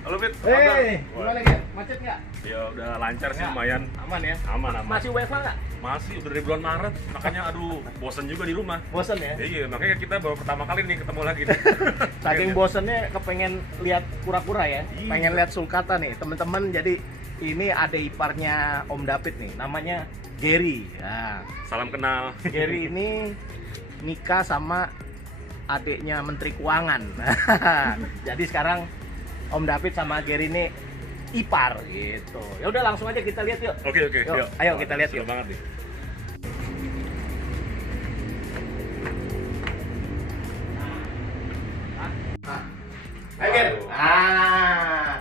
Halo Fit, gimana Ger? Macet nggak? ya udah lancar sih, lumayan. Aman ya? Aman. Masih WFH nggak? Masih, udah dari bulan Maret, makanya aduh bosen juga di rumah. Bosen ya? Iya, makanya kita baru pertama kali nih ketemu lagi nih. Saking bosennya kepengen lihat kura-kura ya, Iya. pengen lihat sulcata nih teman-teman. Jadi ini adik iparnya Om David nih, namanya Gary. Nah, Salam kenal. Gary ini nikah sama adiknya Menteri Keuangan. Jadi sekarang Om David sama Gary ini ipar gitu. Ya udah langsung aja kita lihat yuk. Oke, Yuk, ayo kita lihat Seru yuk. banget nih. Ayo Ger.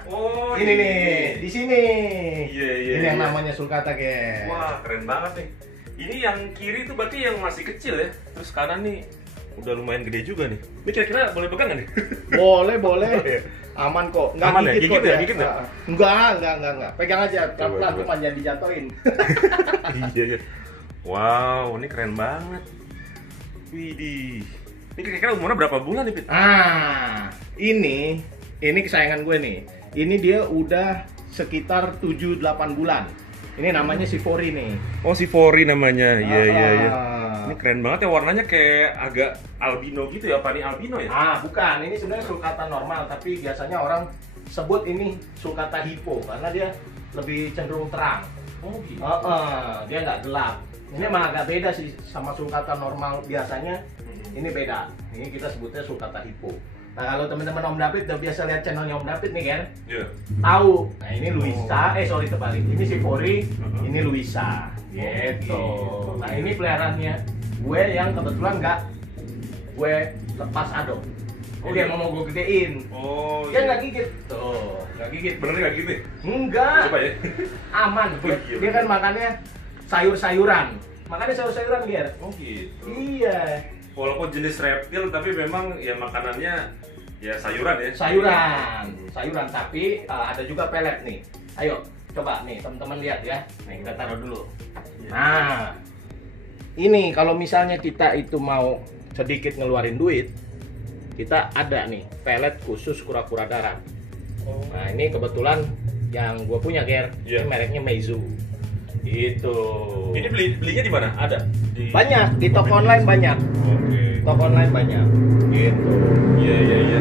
Oh, Ini nih, di sini. Iya. Ini yang namanya sulcata, Ger. Wah, keren banget nih. Ini yang kiri tuh berarti yang masih kecil ya. Terus kanan nih udah lumayan gede juga nih. Ini kira-kira boleh pegang nggak nih? Boleh. Aman kok. Nggak Aman ya? gigit Gigit kok ya? dia. Gigit nggak? Enggak. Pegang aja, pelan-pelan, Coba. cuma jangan dijatuhin. Iya. Wow, ini keren banget. Widih. Ini kira-kira umurnya berapa bulan nih, Fit? Ini kesayangan gue nih. Ini dia udah sekitar 7-8 bulan. Ini namanya Sivori nih. Oh, si Fori namanya. Iya. Ah. Ini keren banget ya, warnanya kayak agak albino gitu ya. Apa nih albino ya? Bukan. Ini sebenarnya sulcata normal, tapi biasanya orang sebut ini sulcata hippo karena dia lebih cenderung terang. Oh, gitu. Dia nggak gelap. Ini emang agak beda sih sama sulcata normal biasanya. Ini beda. Ini kita sebutnya sulcata hippo. Nah, kalau teman-teman Om David udah biasa lihat channelnya Om David nih kan, Iya. tahu. Nah, ini Luisa. Terbalik. Ini Sivori, ini Luisa. Gitu. Nah, ini peliharaannya gue yang kebetulan nggak gue lepas adop. Oh, Dia iya. mau gue gedein. Oh, Dia nggak gigit. Tuh, nggak gigit. Bener nggak gitu? Enggak. Coba ya. Aman. Oh, iya. Dia kan makannya sayur-sayuran. Makannya sayur-sayuran, Ger. Oh, gitu. Iya. Walaupun jenis reptil, tapi memang ya makanannya ya sayuran ya. Sayuran. Tapi ada juga pelet nih. Ayo, coba nih teman-teman lihat ya. Nih kita taruh dulu. Nah, ini kalau misalnya kita itu mau sedikit ngeluarin duit, kita ada nih pelet khusus kura-kura darat. Oh. Nah, ini kebetulan yang gue punya, Ger. Iya. Ini mereknya Meizu. Gitu. Ini belinya di mana? Ada? Banyak di toko online banyak. Oke. Toko online banyak. Gitu. Iya.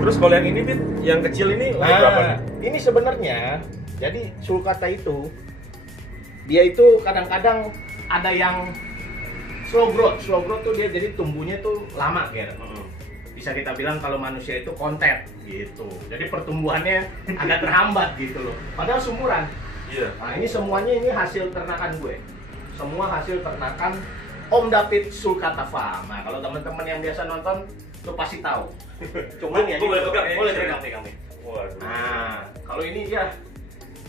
Terus kalau yang ini, Fit, yang kecil ini umur berapa nih? Ini sebenarnya jadi sulcata itu dia itu kadang-kadang ada yang slow growth. Slow growth tuh dia jadi tumbuhnya tuh lama, Ger. Bisa kita bilang kalau manusia itu kontet gitu. Jadi pertumbuhannya agak terhambat gitu loh. Padahal sumuran. Iya. Nah, ini semuanya ini hasil ternakan gue. Semua hasil ternakan Om David Sulcata Farm. Nah, kalau teman-teman yang biasa nonton tuh pasti tahu. Cuman ya Boleh pegang ya? boleh pegang. Waduh. Nah, kalau ini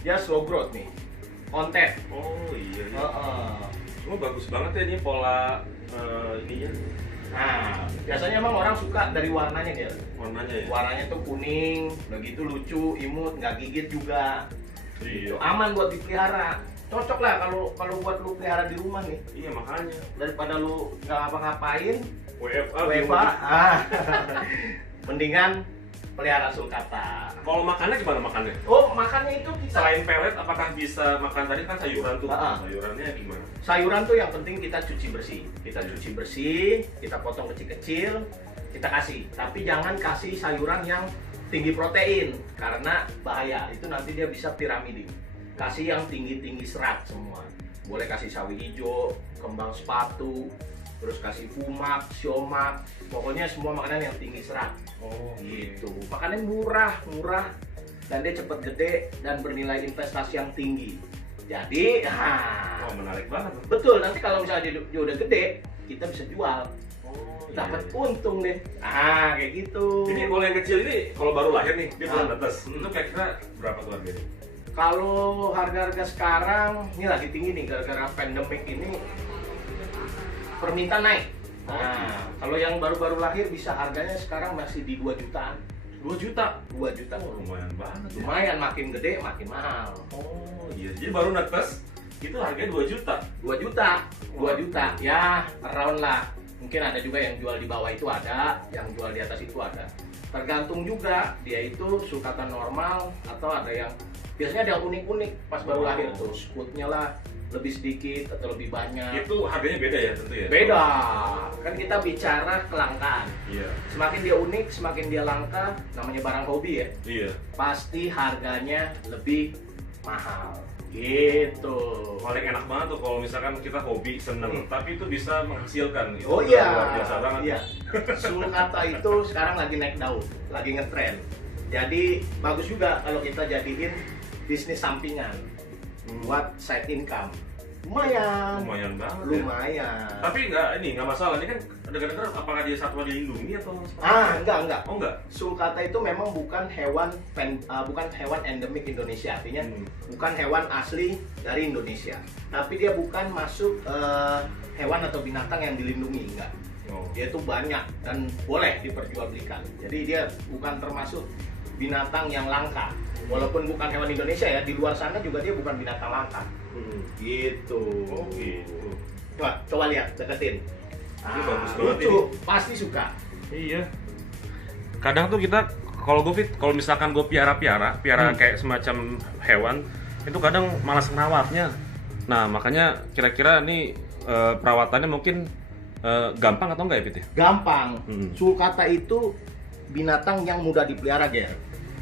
dia slow growth nih. Konten. Oh, iya. Heeh. Cuma bagus banget ya ini pola ininya. Nah, biasanya emang orang suka dari warnanya, Ger. Warnanya ya. Warnanya tuh kuning, udah gitu lucu, imut, nggak gigit juga. Iya. Gitu. Aman buat dipelihara. Cocok lah kalau buat lu pelihara di rumah nih. Iya, makanya. Daripada lu nggak ngapa-ngapain, WFA. WFA, mendingan pelihara sulcata. Kalau makannya gimana makannya? Oh, makannya itu kita Selain pelet, apakah bisa makan tadi kan sayuran tuh? Sayurannya gimana? sayuran tuh yang penting kita cuci bersih. Kita cuci bersih, kita potong kecil-kecil, kita kasih. Tapi jangan kasih sayuran yang tinggi protein karena bahaya. Itu nanti dia bisa piramiding. Kasih yang tinggi-tinggi serat semua. Boleh kasih sawi hijau, kembang sepatu, terus kasih fumak, siomak, pokoknya semua makanan yang tinggi serat. Oh, Gitu. Makanan murah, dan dia cepat gede dan bernilai investasi yang tinggi. Jadi, Wah, menarik banget. betul. Nanti kalau misalnya dia udah gede, kita bisa jual, Oh, dapat untung deh. Kayak gitu. Ini kalau yang kecil ini kalau baru lahir nih, dia bulan Ah. atas. Itu kira-kira berapa tuh harganya? Kalau harga-harga sekarang ini lagi tinggi nih gara-gara pandemik ini, permintaan naik. Nah, kalau yang baru-baru lahir bisa harganya sekarang masih di 2 jutaan. 2 juta. 2 juta Lumayan banget ya. lumayan, makin gede makin mahal. Oh iya, jadi baru netes itu harganya 2 juta. 2 juta, 2 juta, ya around lah. Mungkin ada juga yang jual di bawah itu ada, yang jual di atas itu ada. Tergantung juga dia itu sukatan normal atau ada yang biasanya ada yang unik-unik pas baru lahir tuh, skutnya lah lebih sedikit atau lebih banyak. Itu harganya beda ya tentu ya? Beda, kan kita bicara kelangkaan. Iya. Semakin dia unik, semakin dia langka, namanya barang hobi ya. Iya. Pasti harganya lebih mahal. Gitu. Paling enak banget tuh kalau misalkan kita hobi seneng, tapi itu bisa menghasilkan. Itu Oh iya, luar biasa banget. iya. Sulcata itu sekarang lagi naik daun, lagi ngetren. Jadi bagus juga kalau kita jadiin bisnis sampingan buat side income. Lumayan. Lumayan banget. Ya. Lumayan. Tapi nggak masalah. Ini kan dengar-dengar apakah dia satwa dilindungi atau seperti Enggak. Oh enggak. Sulcata itu memang bukan hewan endemik Indonesia, artinya bukan hewan asli dari Indonesia. Tapi dia bukan masuk hewan atau binatang yang dilindungi, enggak. Oh. Dia itu banyak dan boleh diperjualbelikan. Jadi dia bukan termasuk binatang yang langka. Walaupun bukan hewan Indonesia ya, di luar sana juga dia bukan binatang langka. Gitu. Oh gitu. Coba lihat, deketin. Ini bagus banget lucu, ini. pasti suka. Iya. Kadang tuh kita kalau misalkan gue piara kayak semacam hewan, itu kadang malas ngerawatnya. Nah makanya kira-kira ini perawatannya mungkin gampang atau enggak ya Pit? Gampang. Sulcata itu binatang yang mudah dipelihara, Ger.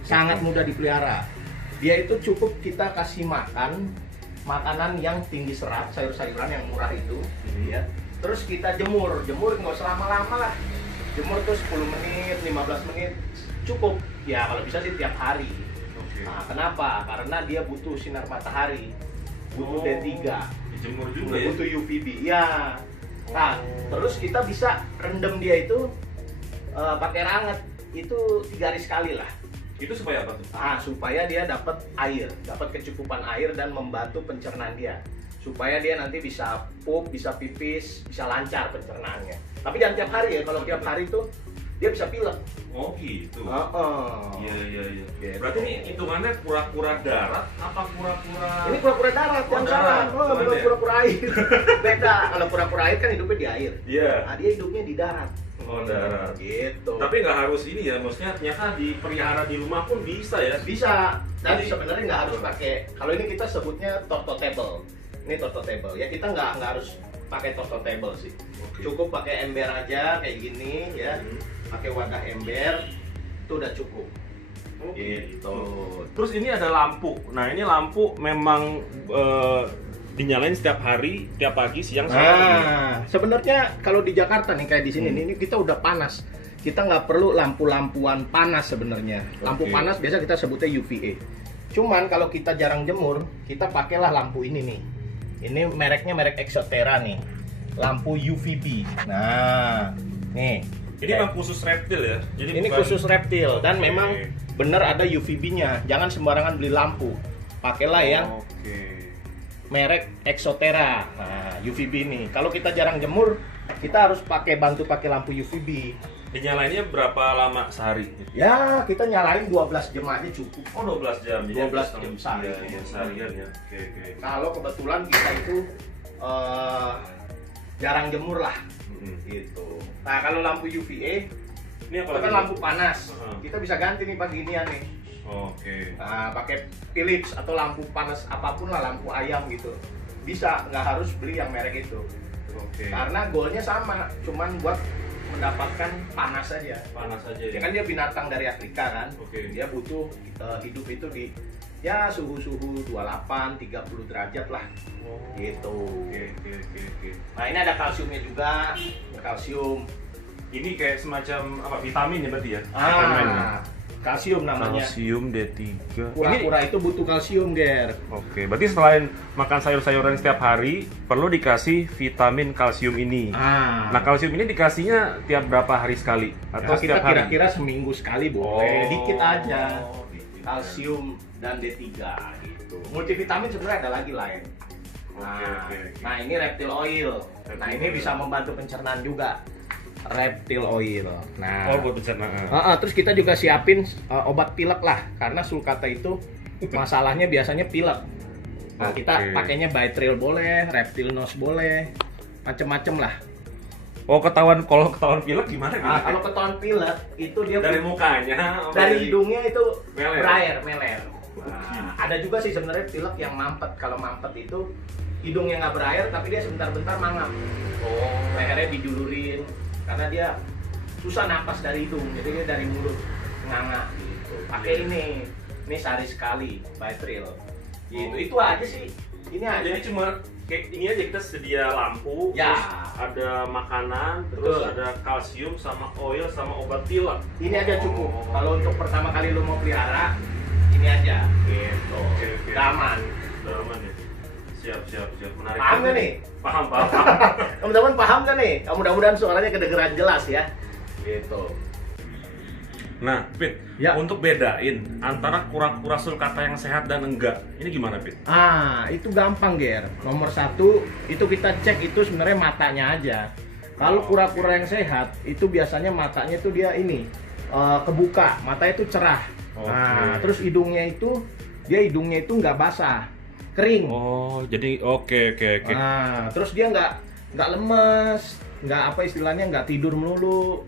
Sangat mudah dipelihara. Dia itu cukup kita kasih makanan yang tinggi serat, sayur-sayuran yang murah itu, ya. Terus kita jemur nggak usah lama-lama lah. Jemur tuh 10 menit, 15 menit cukup. Ya kalau bisa sih tiap hari. Nah, kenapa? Karena dia butuh sinar matahari, butuh D3, Dijemur juga ya. butuh UVB. Ya. Nah, terus kita bisa rendam dia itu pakai ranget. Itu 3 hari sekali lah. Itu supaya apa tuh? Supaya dia dapat air, dapat kecukupan air dan membantu pencernaan dia. Supaya dia nanti bisa pup, bisa pipis, bisa lancar pencernaannya. Tapi jangan tiap hari ya, kalau tiap hari itu dia bisa pilek. Oh gitu. Iya. Gitu. Berarti ini hitungannya kura-kura darat apa kura-kura? Ini kura-kura darat, yang salah. Bukan kura-kura air. Beda, kalau kura-kura air kan hidupnya di air. Iya. Nah, dia hidupnya di darat. Oh darat. Gitu. Tapi nggak harus ini ya, maksudnya ternyata dipelihara di rumah pun bisa ya? Bisa. Dan Jadi- sebenarnya nggak harus pakai. Kalau ini kita sebutnya torto table. Ini torto table. Ya kita nggak harus pakai torto table sih. Oke. Cukup pakai ember aja kayak gini ya. Pakai wadah ember itu udah cukup. Oh, Gitu. Terus ini ada lampu. Nah ini lampu memang dinyalain setiap hari, tiap pagi, siang, sore. Sebenarnya kalau di Jakarta nih kayak di sini ini kita udah panas. Kita nggak perlu lampu-lampuan panas sebenarnya. Lampu Oke. panas biasa kita sebutnya UVA. Cuman kalau kita jarang jemur, kita pakailah lampu ini nih. Ini mereknya merek Exotera nih. Lampu UVB. Nah, nih. Ini memang khusus reptil ya? Jadi Ini bukan- khusus reptil dan Oke. memang bener ada UVB-nya. Jangan sembarangan beli lampu. Pakailah yang Oke. merek Exotera. Nah, UVB ini. Kalau kita jarang jemur, kita harus bantu pakai lampu UVB. Dinyalainnya berapa lama sehari? Ya, kita nyalain 12 jam aja cukup. Oh 12 jam. Jadi 12 setengah- jam sehari. Iya, seharian ya. Oke. Kalau kebetulan kita itu jarang jemur lah, gitu. Nah, kalau lampu UVA, Ini apa itu kan lagi? lampu panas. Heeh. Kita bisa ganti nih pagi ginian nih. Oke. Nah, pakai Philips atau lampu panas apapun lah, lampu ayam gitu. Bisa, nggak harus beli yang merek itu. Oke. Karena goalnya sama, cuman buat mendapatkan panas aja. Panas aja Ya ya. kan dia binatang dari Afrika kan. Oke. Dia butuh hidup itu di ya suhu-suhu 28, 30 derajat lah. Gitu. Oke. Nah, ini ada kalsiumnya juga. Kalsium. Ini kayak semacam apa vitamin ya berarti ya? Suplemen ya? Kalsium namanya. Kalsium D3. Kura-kura itu butuh kalsium, Ger. Oke, berarti selain makan sayur-sayuran setiap hari, perlu dikasih vitamin kalsium ini. Nah, kalsium ini dikasihnya tiap berapa hari sekali? Atau Nah, kita setiap hari? kira-kira seminggu sekali boleh, dikit aja. Dikit. Kalsium dan D3 gitu. Multivitamin sebenarnya ada lagi lain. Oke. Nah, ini reptil oil. Nah, ini oil. bisa membantu pencernaan juga. reptil oil. Nah, buat pencernaan. terus kita juga siapin obat pilek lah, karena sulcata itu masalahnya biasanya pilek. Nah, kita pakainya Bytril boleh, Reptil Nose boleh, macem-macem lah. Kalau ketahuan pilek gimana? Kalau ketahuan pilek itu dia dari mukanya, dari hidungnya itu meler. meler. Nah, ada juga sih sebenarnya pilek yang mampet. Kalau mampet itu hidungnya nggak berair tapi dia sebentar-bentar mangap. Lehernya dijulurin karena dia susah napas dari hidung, jadi dia dari mulut nganga gitu. Pakai ini sehari sekali Bytril. Gitu. Itu aja sih. Ini aja. Jadi cuma kayak ini aja, kita sedia lampu, ya, terus ada makanan, terus ada kalsium sama oil sama obat pilek. Ini aja cukup. Kalau untuk pertama kali lu mau pelihara, ini aja. Gitu. Okay. Aman ya. Siap. Menarik. Paham gak nih? Paham. Teman-teman paham gak nih? Mudah-mudahan suaranya kedengeran jelas ya. Gitu. Nah, Pit, untuk bedain antara kura-kura sulcata yang sehat dan enggak, ini gimana, Pit? Itu gampang, Ger. Nomor satu, itu kita cek itu sebenarnya matanya aja. Kalau kura-kura yang sehat, itu biasanya matanya tuh dia kebuka, matanya itu cerah. Nah, terus hidungnya itu nggak basah, kering. Jadi oke. Nah, terus dia nggak lemes, nggak istilahnya nggak tidur melulu.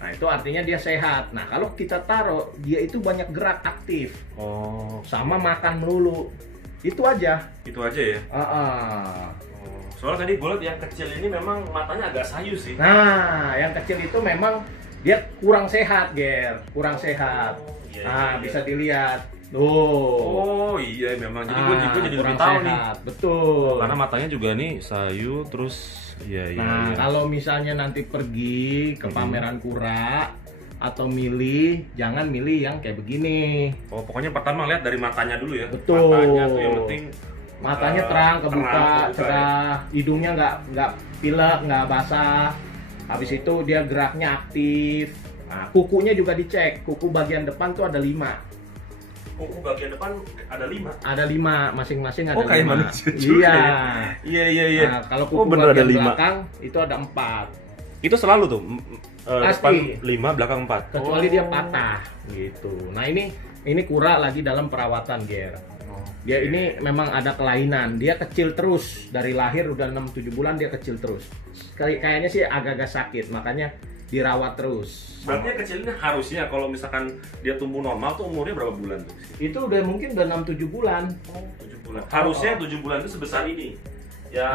Nah, itu artinya dia sehat. Nah, kalau kita taruh, dia itu banyak gerak, aktif. Sama makan melulu. Itu aja ya? Soalnya tadi gue lihat yang kecil ini memang matanya agak sayu sih. Nah, yang kecil itu memang dia kurang sehat, Ger. Kurang sehat. Iya. Bisa dilihat. Iya memang. Jadi gue jadi lebih tahu nih. Betul. Karena matanya juga nih sayu, terus Iya. Kalau misalnya nanti pergi ke pameran kura atau milih, jangan milih yang kayak begini. Pokoknya pertama lihat dari matanya dulu ya. Betul. Matanya tuh yang penting matanya terang, kebuka, cerah, hidungnya nggak pilek, nggak basah. Habis itu dia geraknya aktif. Nah, kukunya juga dicek. Kuku bagian depan tuh ada 5. Kuku bagian depan ada 5. Ada 5, masing-masing ada 5. Kayak manusia juga. Iya. Nah, kalau kuku bagian belakang itu ada 4. Itu selalu tuh. Depan Pasti 5, belakang 4. Kecuali dia patah gitu. Nah, ini kura lagi dalam perawatan, Ger. Dia ini memang ada kelainan. Dia kecil terus dari lahir udah 6-7 bulan dia kecil terus. Kayaknya sih agak-agak sakit, makanya dirawat terus. Berarti kecilnya harusnya kalau misalkan dia tumbuh normal tuh umurnya berapa bulan tuh? Itu udah mungkin udah 6-7 bulan. 7 bulan. Harusnya 7 bulan itu sebesar ini. Ya.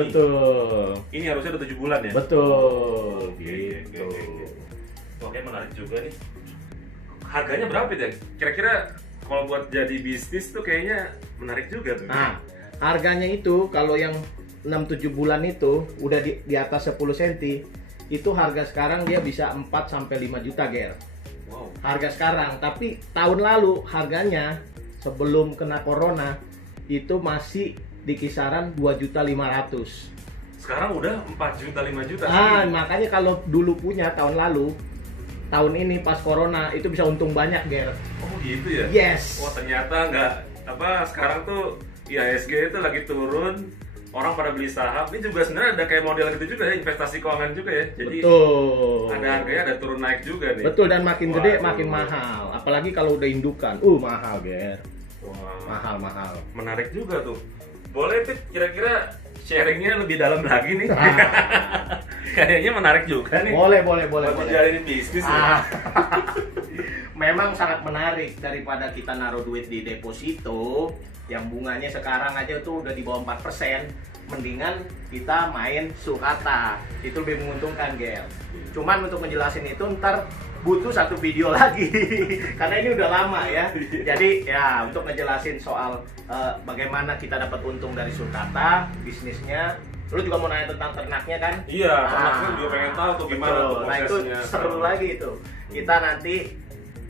Betul. Ini harusnya udah 7 bulan ya? Betul. Gitu. Oke, menarik juga nih. Harganya berapa ya? Kira-kira kalau buat jadi bisnis tuh kayaknya menarik juga tuh. Nah, harganya itu kalau yang 6-7 bulan itu udah di atas 10 cm. Itu harga sekarang dia bisa 4-5 juta, Ger. Wow. Harga sekarang, tapi tahun lalu harganya sebelum kena corona itu masih di kisaran 2.500.000. Sekarang udah 4 juta, 5 juta. Makanya kalau dulu punya tahun lalu, tahun ini pas corona itu bisa untung banyak, Ger. Gitu ya? Yes. Ternyata sekarang tuh IHSG itu lagi turun. Orang pada beli saham, ini juga sebenarnya ada kayak model gitu juga ya, investasi keuangan juga ya. Jadi betul. Ada harganya, ada turun naik juga nih. Betul, dan makin gede makin mahal. Apalagi kalau udah indukan. Mahal, Ger. Mahal. Menarik juga tuh. Boleh, Pit, kira-kira sharingnya lebih dalam lagi nih. Kayaknya menarik juga nih. Boleh. Jalanin bisnis Memang sangat menarik daripada kita naruh duit di deposito yang bunganya sekarang aja tuh udah di bawah 4%, mendingan kita main sulcata. Itu lebih menguntungkan, Gel. Cuman untuk ngejelasin itu ntar butuh satu video lagi karena ini udah lama ya. Jadi ya untuk ngejelasin soal bagaimana kita dapat untung dari sulcata, bisnisnya. Lu juga mau nanya tentang ternaknya kan? Iya, ternaknya juga pengen tahu tuh gimana tuh prosesnya. Nah, itu seru lagi itu. Kita nanti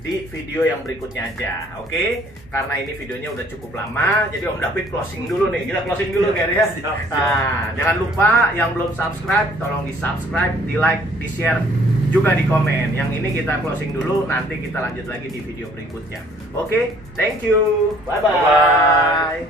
di video yang berikutnya aja, oke? Karena ini videonya udah cukup lama, jadi Om David closing dulu nih. Kita closing dulu, Ger ya. Nah, jangan lupa yang belum subscribe, tolong di subscribe, di like, di share, juga di komen. Yang ini kita closing dulu, nanti kita lanjut lagi di video berikutnya. Oke, thank you, bye bye.